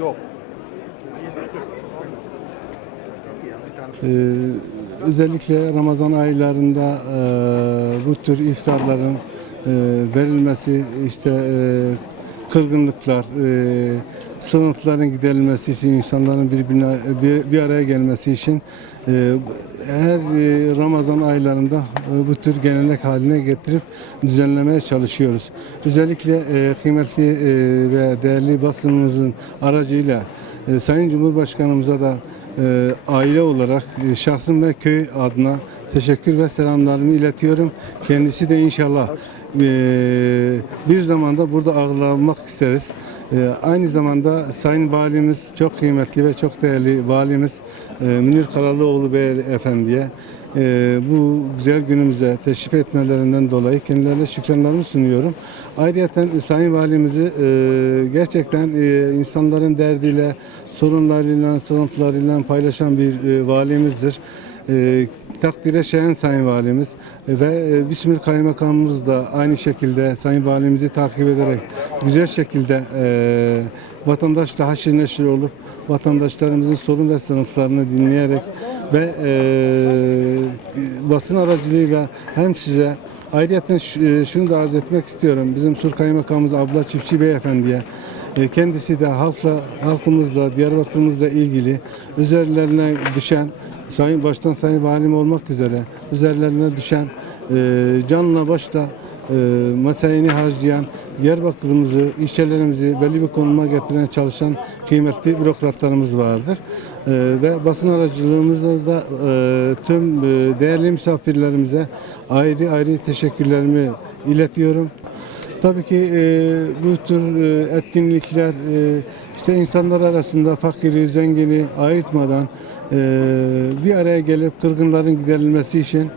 Yok. Ee, özellikle Ramazan aylarında e, bu tür iftarların e, verilmesi, işte e, kırgınlıklar, e, sığıntıların giderilmesi için, insanların birbirine bir, bir araya gelmesi için e, her e, Ramazan aylarında e, bu tür gelenek haline getirip düzenlemeye çalışıyoruz. Özellikle e, kıymetli e, ve değerli basınımızın aracıyla e, Sayın Cumhurbaşkanımıza da e, aile olarak e, şahsım ve köy adına teşekkür ve selamlarımı iletiyorum. Kendisi de inşallah e, bir zamanda burada ağırlamak isteriz. E, aynı zamanda Sayın Valimiz çok kıymetli ve çok değerli valimiz e, Münir Karalıoğlu Bey Efendi'ye e, bu güzel günümüze teşrif etmelerinden dolayı kendilerine şükranlarımı sunuyorum. Ayrıca Sayın Valimizi e, gerçekten e, insanların derdiyle, sorunlarıyla, sıkıntılarıyla paylaşan bir e, valimizdir. E, takdire şayan Sayın Valimiz e, ve e, Bismil Kaymakamımız da aynı şekilde Sayın Valimizi takip ederek güzel şekilde e, vatandaşla haşır neşir olup vatandaşlarımızın sorun ve sıkıntılarını dinleyerek ve e, basın aracılığıyla hem size ayrıca şunu da arz etmek istiyorum. Bizim Sur Kaymakamımız Abla Çiftçi Beyefendi'ye e, kendisi de halkla, halkımızla, Diyarbakır'ımızla ilgili üzerlerine düşen, Sayın Baştan Sayın Valim olmak üzere üzerlerine düşen e, canla başla e, mesaini harcayan Diyarbakır'ımızı, işçilerimizi belli bir konuma getiren çalışan kıymetli bürokratlarımız vardır. E, ve basın aracılığımızda da e, tüm e, değerli misafirlerimize ayrı ayrı teşekkürlerimi iletiyorum. Tabii ki e, bu tür e, etkinlikler e, işte insanlar arasında fakiri, zengini ayırtmadan bir araya gelip kırgınların giderilmesi için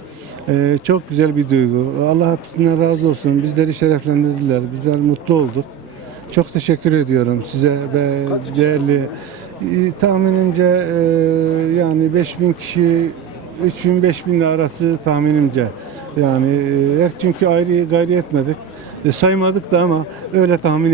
e, çok güzel bir duygu. Allah hepsinden razı olsun. Bizleri şereflendirdiler. Bizler mutlu olduk. Çok teşekkür ediyorum size ve değerli e, tahminimce e, yani 5000 kişi 3000 5000 arası tahminimce. Yani e, çünkü ayrı gayri etmedik. E, saymadık da ama öyle tahmin